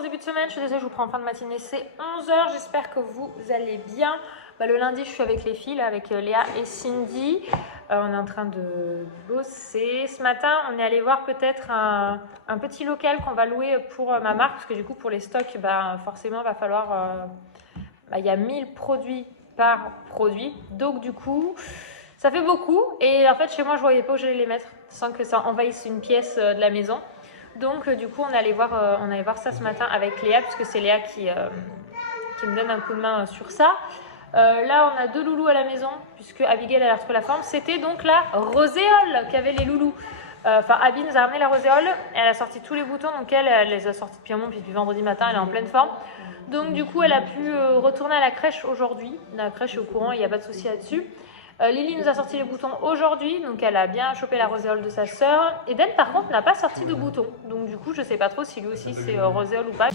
ce début de semaine. Je suis désolée, je vous prends en fin de matinée, c'est 11 h. J'espère que vous allez bien. Le lundi, je suis avec les filles, là, avec Léa et Cindy. On est en train de bosser. Ce matin, on est allé voir peut-être un petit local qu'on va louer pour ma marque. Parce que du coup, pour les stocks, forcément, il va falloir... il y a 1000 produits par produit. Donc du coup, ça fait beaucoup. Et en fait, chez moi, je ne voyais pas où j'allais les mettre sans que ça envahisse une pièce de la maison. Donc du coup, on allait voir ça ce matin avec Léa, puisque c'est Léa qui me donne un coup de main sur ça. Là, on a 2 loulous à la maison, puisque Abigail elle a retrouvé la forme. C'était donc la roséole qu'avaient les loulous. Abby nous a ramené la roséole. Elle a sorti tous les boutons, donc elle les a sortis depuis un moment, puis depuis vendredi matin, elle est en pleine forme. Donc du coup, elle a pu retourner à la crèche aujourd'hui. La crèche est au courant, il n'y a pas de souci là-dessus. Lily nous a sorti les boutons aujourd'hui, donc elle a bien chopé la roséole de sa sœur. Eden, par contre, n'a pas sorti de boutons. Donc du coup, je ne sais pas trop si lui aussi c'est roséole ou pas.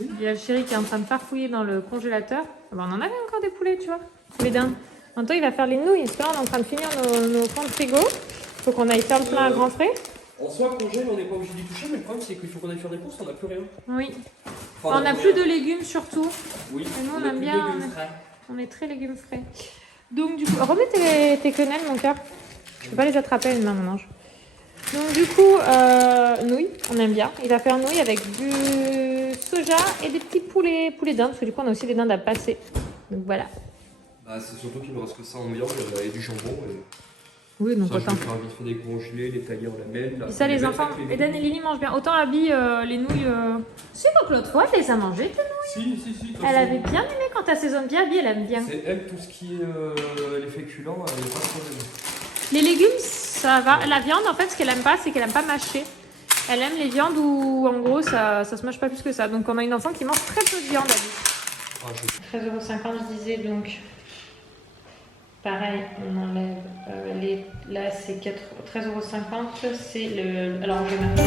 Il y a le chéri qui est en train de farfouiller dans le congélateur. On en avait encore des poulets, tu vois, les dindes. Maintenant, il va faire les nouilles. Parce que là, on est en train de finir nos fonds de frigo. Il faut qu'on aille faire le plein à grand frais. En soi, congèle, on n'est pas obligé d'y toucher, mais le problème, c'est qu'il faut qu'on aille faire des courses, on n'a plus rien. Oui. Enfin, on n'a plus de légumes, surtout. Oui. Et nous, on aime bien. On est très légumes frais. Donc, du coup, remets tes quenelles, mon cœur. Je peux pas les attraper à une main, mon ange. Donc, du coup, nouilles, on aime bien. Il va faire nouilles avec du soja et des petits poulets dindes, parce que du coup, on a aussi des dindes à passer. Donc, voilà. C'est surtout qu'il ne reste que ça en viande et du jambon. Oui, donc ça, autant. Je vais faire vite fait décongeler, les tailler en lamelles. Et ça, les enfants, Eden et Lily mangent bien. Autant Abby, les nouilles. C'est quoi que l'autre fois, elle les a mangées, tes nouilles? Si. Elle avait bien aimé quand t'assaisonnes bien, Abby, elle aime bien. C'est elle, tout ce qui est les féculents, elle n'est pas de problème. Les légumes, ça va. La viande, en fait, ce qu'elle aime pas, c'est qu'elle aime pas mâcher. Elle aime les viandes où, en gros, ça se mâche pas plus que ça. Donc, on a une enfant qui mange très peu de viande, Abby. 13,50 €, je disais, donc. Pareil, on enlève là c'est 13,50 €, c'est le... Alors je vais mettre...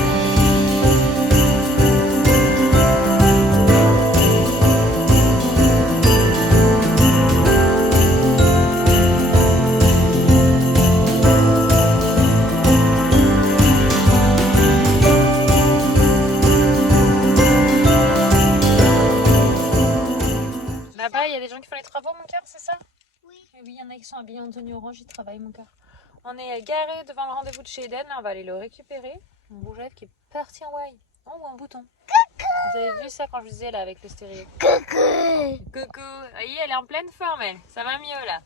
Là-bas, il y a des gens qui font les travaux, mon cœur, c'est ça? Oui, il y en a qui sont habillés en tenue orange, ils travaillent, mon cœur. On est garé devant le rendez-vous de chez Eden, là, on va aller le récupérer. Mon bougette qui est parti en why. Oh, ou en bouton. Coucou! Vous avez vu ça quand je disais là avec le stéréo? Coucou! Coucou! Vous voyez, elle est en pleine forme, elle. Ça va mieux là.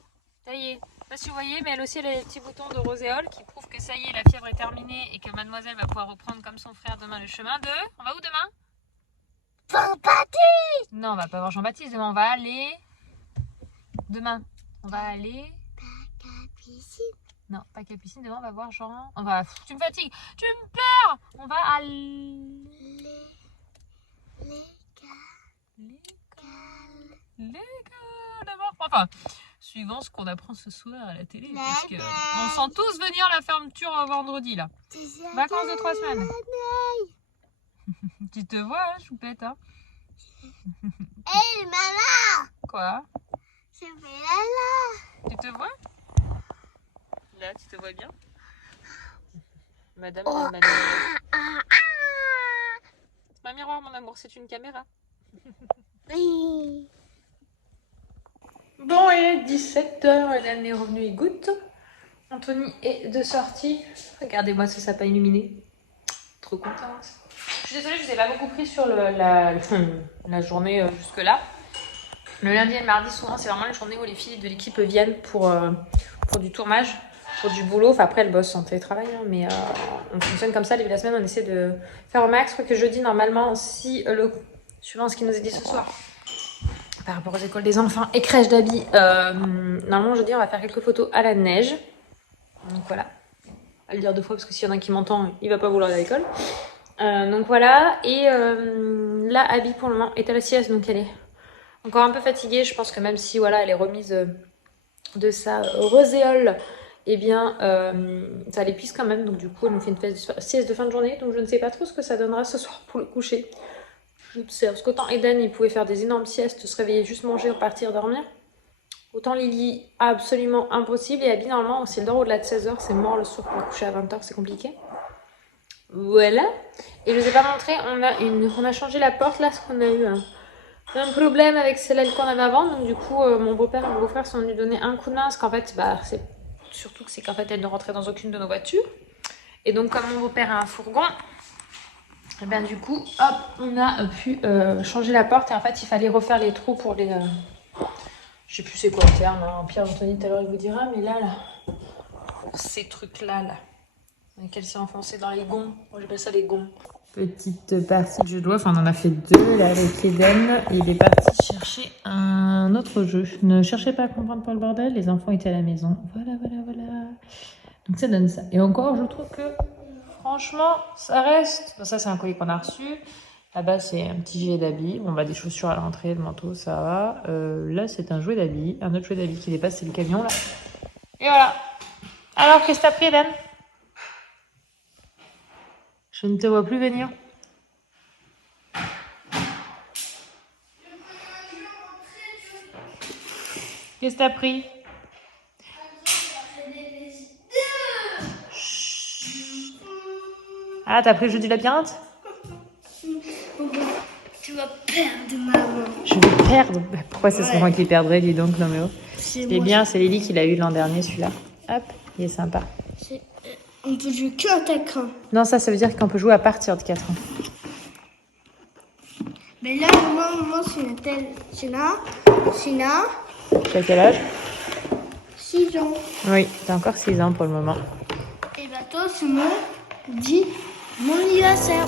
Ça y est. Je sais pas si vous voyez, mais elle aussi elle a des petits boutons de roséole qui prouvent que ça y est, la fièvre est terminée et que mademoiselle va pouvoir reprendre comme son frère demain le chemin de... On va où demain? Jean-Baptiste! Non, on va pas voir Jean-Baptiste. Demain, on va aller... Demain. On va aller... Capucine. Non, pas Capucine. Demain, on va voir Jean... On va... Tu me fatigues. Tu me perds. On va à... L'école d'abord. Enfin, suivant ce qu'on apprend ce soir à la télé. Parce que on sent tous venir la fermeture vendredi, là. Vacances de 3 semaines. Tu te vois, hein, choupette, hein? Hé, maman! Quoi? Je fais là. Tu te vois? Là, tu te vois bien? Madame, Oh, c'est pas un miroir, mon amour, c'est une caméra. Oui. Bon, et 17 h, Hélène est revenue, il goûte. Anthony est de sortie. Regardez-moi ce sapin illuminé. Trop contente. Je suis désolée, je vous ai pas beaucoup pris sur la journée jusque-là. Le lundi et le mardi, souvent, c'est vraiment les journées où les filles de l'équipe viennent pour du tournage, pour du boulot. Enfin, après, elles bossent en télétravail, hein, mais on fonctionne comme ça. Début de la semaine, on essaie de faire au max. Je crois que jeudi, normalement, si suivant ce qu'il nous a dit ce soir, par rapport aux écoles des enfants et crèches d'habits, normalement, jeudi, on va faire quelques photos à la neige. Donc voilà. À le dire 2 fois, parce que s'il y en a qui m'entend, il va pas vouloir aller à l'école. Donc voilà. Et là, Abby, pour le moment, est à la sieste, donc elle est encore un peu fatiguée. Je pense que même si voilà, elle est remise de sa roséole, eh bien, ça l'épuise quand même. Donc du coup, elle nous fait une sieste de fin de journée. Donc je ne sais pas trop ce que ça donnera ce soir pour le coucher. j'observe. Parce qu'autant Eden, il pouvait faire des énormes siestes, se réveiller, juste manger, repartir, dormir. Autant Lily, absolument impossible. Et Abby, normalement, si elle dort au-delà de 16h, c'est mort le soir pour la coucher à 20h, c'est compliqué. Voilà. Et je vous ai pas montré, on a changé la porte là, parce qu'on a eu un problème avec celle qu'on avait avant. Donc du coup, mon beau-père et mon beau-frère sont venus donner un coup de main, parce qu'en fait, c'est surtout que c'est qu'en fait, elle ne rentrait dans aucune de nos voitures. Et donc, comme mon beau-père a un fourgon, et bien du coup, hop, on a pu changer la porte. Et en fait, il fallait refaire les trous pour les... je sais plus c'est quoi le terme, hein. Pierre-Anthony tout à l'heure il vous dira, mais là, ces trucs-là, dans lesquels c'est enfoncé dans les gonds. Moi j'appelle ça les gonds. Petite partie de jeu de loi, enfin on en a fait 2 là avec Eden. Il est parti chercher un autre jeu. Ne cherchez pas à comprendre pas le bordel, les enfants étaient à la maison. Voilà. Donc ça donne ça. Et encore, je trouve que franchement, ça reste... Bon, ça c'est un colis qu'on a reçu. Là-bas, c'est un petit gilet d'habits. Bon, bah, des chaussures à l'entrée, le manteau, ça va. Là, c'est un jouet d'habits. Un autre jouet d'habits qui dépasse, c'est le camion, là. Et voilà. Alors, qu'est-ce que t'as pris, Eden? Je ne te vois plus venir. Qu'est-ce que t'as pris? Chut. Ah, t'as pris le jeu du labyrinthe? Tu vas perdre, maman. Je vais perdre. Pourquoi ce serait moi qui perdrais, dis donc, non mais oh. C'est bien, c'est Lily qui l'a eu l'an dernier, celui-là. Hop, il est sympa. On peut jouer que à 4 ans. Non, ça veut dire qu'on peut jouer à partir de 4 ans. Mais là, moi, c'est là. Tu as quel âge? 6 ans. Oui, t'as encore 6 ans pour le moment. Et bientôt, c'est mon anniversaire.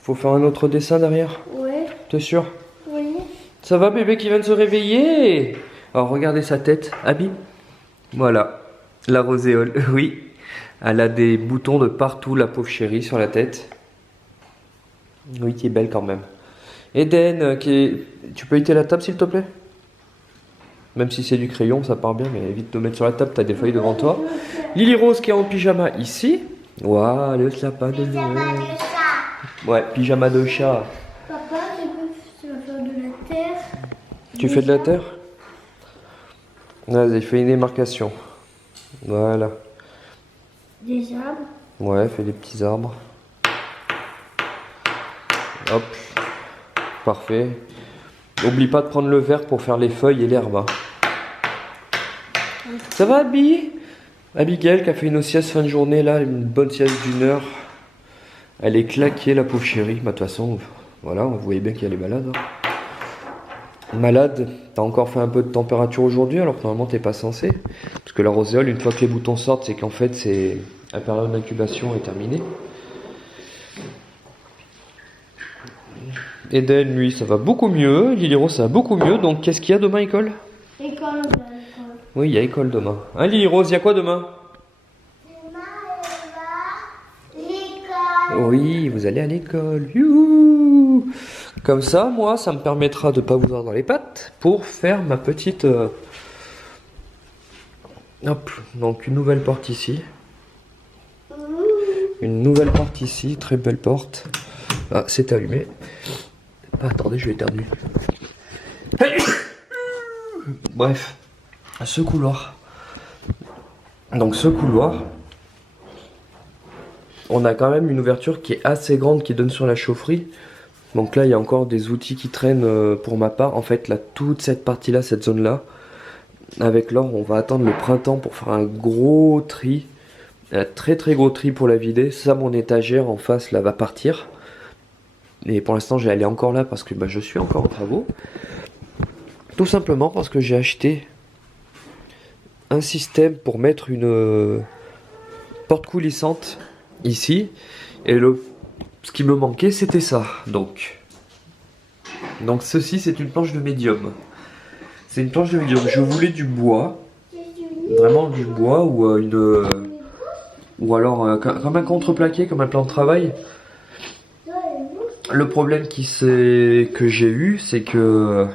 Faut faire un autre dessin derrière. Ouais. T'es sûr? Oui. Ça va bébé qui vient de se réveiller? Alors regardez sa tête, Abby. Voilà, la roséole, oui. Elle a des boutons de partout, la pauvre chérie, sur la tête. Oui, qui est belle quand même. Eden, tu peux éviter la table s'il te plaît? Même si c'est du crayon, ça part bien, mais évite de mettre sur la table, t'as des feuilles devant toi. Lily Rose qui est en pyjama ici. Waouh, le sapin de Noël. Ouais, pyjama de chat. Papa, tu vas faire de la terre. Tu fais de la terre? Vas-y, fais une démarcation. Voilà. Des arbres. Ouais, fais des petits arbres. Hop. Parfait. N'oublie pas de prendre le verre pour faire les feuilles et l'herbe. Ça va, Abby? Abigail qui a fait une sieste fin de journée, là, une bonne sieste d'1 heure. Elle est claquée, la pauvre chérie. Bah, de toute façon, voilà, vous voyez bien qu'elle est malade. Malade, t'as encore fait un peu de température aujourd'hui, alors que normalement t'es pas censé. Parce que la roséole, une fois que les boutons sortent, c'est qu'en fait, la période d'incubation est terminée. Eden, lui, ça va beaucoup mieux. Lily Rose, ça va beaucoup mieux. Donc, qu'est-ce qu'il y a demain, école? École. Oui, il y a école demain. Hein, Lily Rose, il y a quoi demain? Oui, vous allez à l'école. Youhou! Comme ça, moi, ça me permettra de ne pas vous avoir dans les pattes pour faire ma petite... Hop, donc une nouvelle porte ici. Une nouvelle porte ici, très belle porte. Ah, c'est allumé. Ah, attendez, je vais éternuer. Bref, ce couloir. Donc ce couloir, on a quand même une ouverture qui est assez grande qui donne sur la chaufferie. Donc là, il y a encore des outils qui traînent pour ma part. En fait, là, toute cette partie-là, cette zone-là, avec Laure, on va attendre le printemps pour faire un gros tri. Un très très gros tri pour la vider. Ça, mon étagère en face, là, va partir. Et pour l'instant, elle est encore là parce que je suis encore en travaux. Tout simplement parce que j'ai acheté un système pour mettre une porte coulissante ici. Et ce qui me manquait, c'était ça. Donc ceci, c'est une planche de médium. C'est une planche de médium. Je voulais du bois. Vraiment du bois ou ou alors comme un contreplaqué, comme un plan de travail. Le problème que j'ai eu, c'est que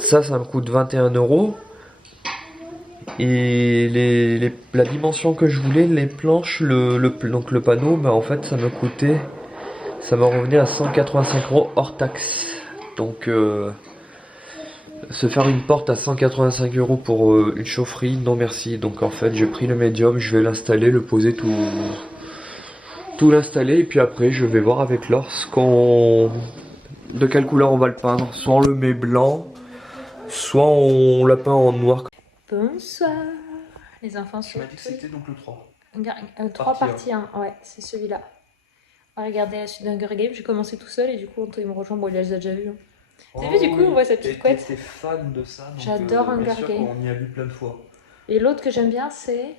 ça me coûte 21 €. Et la dimension que je voulais, les planches, donc le panneau, bah en fait ça me revenait à 185 € hors taxe. Donc se faire une porte à 185 € pour une chaufferie, non merci. Donc en fait j'ai pris le médium, je vais l'installer, le poser tout l'installer, et puis après je vais voir avec Laure de quelle couleur on va le peindre. Soit on le met blanc, soit on la peint en noir. Bonsoir. Les enfants sont... Tu m'as dit que c'était donc le 3. 3 parties 1, ouais, c'est celui-là. On va regarder la suite d'Hunger Games. J'ai commencé tout seul et du coup, Anto il me rejoint. Bon, il les a déjà vus. Hein. T'as vu, du coup, on voit sa petite couette. T'es fan de ça. J'adore Hunger Games. On y a vu plein de fois. Et l'autre que j'aime bien, c'est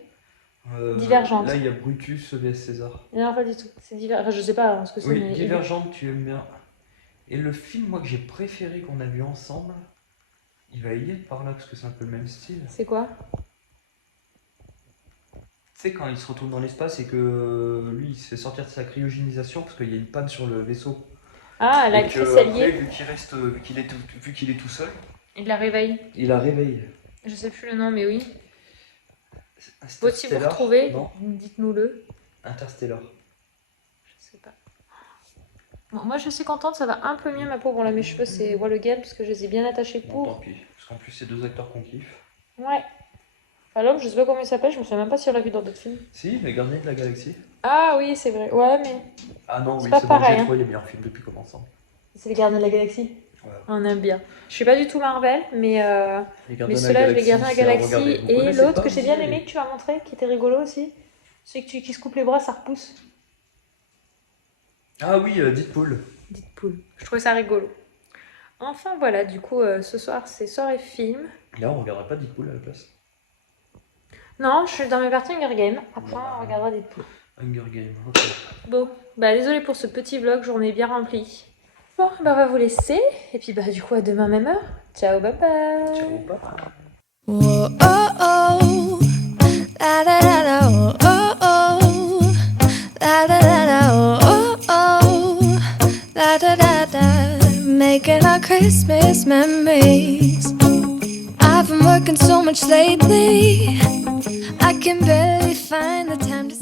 Divergente. Là, il y a Brutus vs César. Non, pas du tout. C'est Divergente. Enfin, je sais pas ce que c'est. Oui, mais... Divergente, tu aimes bien. Et le film, moi, que j'ai préféré qu'on a vu ensemble, il va y être par là, parce que c'est un peu le même style. C'est quoi? Tu sais, quand il se retrouve dans l'espace et que lui, il se fait sortir de sa cryogénisation parce qu'il y a une panne sur le vaisseau. Ah, l'actrice alliée. Vu qu'il est tout seul, il la réveille. il la réveille. Je sais plus le nom, mais oui. Si vous retrouvez, dites-nous-le. Interstellar. Je sais pas. Bon, moi, je suis contente, ça va un peu mieux ma peau. Bon, là, mes cheveux, c'est Wallogan parce que je les ai bien attachés pour. Bon, tant pis. Parce qu'en plus, c'est 2 acteurs qu'on kiffe. Ouais. Alors, je sais pas comment il s'appelle, je me souviens même pas si on l'a vu dans d'autres films. Si, Les Gardiens de la Galaxie. Ah oui, c'est vrai. Ouais, mais. Ah non, oui, pas c'est pareil, bon, j'ai trouvé les meilleurs films depuis qu'on ensemble. C'est Les Gardiens de la Galaxie. Ouais. On aime bien. Je suis pas du tout Marvel, mais ceux-là, Les Gardiens de la c'est à Galaxie. regarder. Vous Et connaissez l'autre pas, que j'ai vous bien aussi, aimé, que tu m'as montré, qui était rigolo aussi. Celui qui se coupe les bras, ça repousse. Ah oui, Deadpool. Deadpool. Je trouvais ça rigolo. Enfin voilà, du coup, ce soir, c'est soirée film. Là, on regarderait pas Deadpool à la place. Non, je suis dans mes parties Hunger Games. Après, on regardera Deadpool. Hunger Games, ok. Bon, bah désolé pour ce petit vlog, journée bien remplie. Bon, bah on va vous laisser. Et puis bah du coup, à demain même heure. Ciao, bye bye. Ciao, papa. Whoa, oh, oh. La da da da, oh, oh, oh. La da da da, oh, oh, oh. La da da da. Making our Christmas memories. I've been working so much lately, I can barely find the time to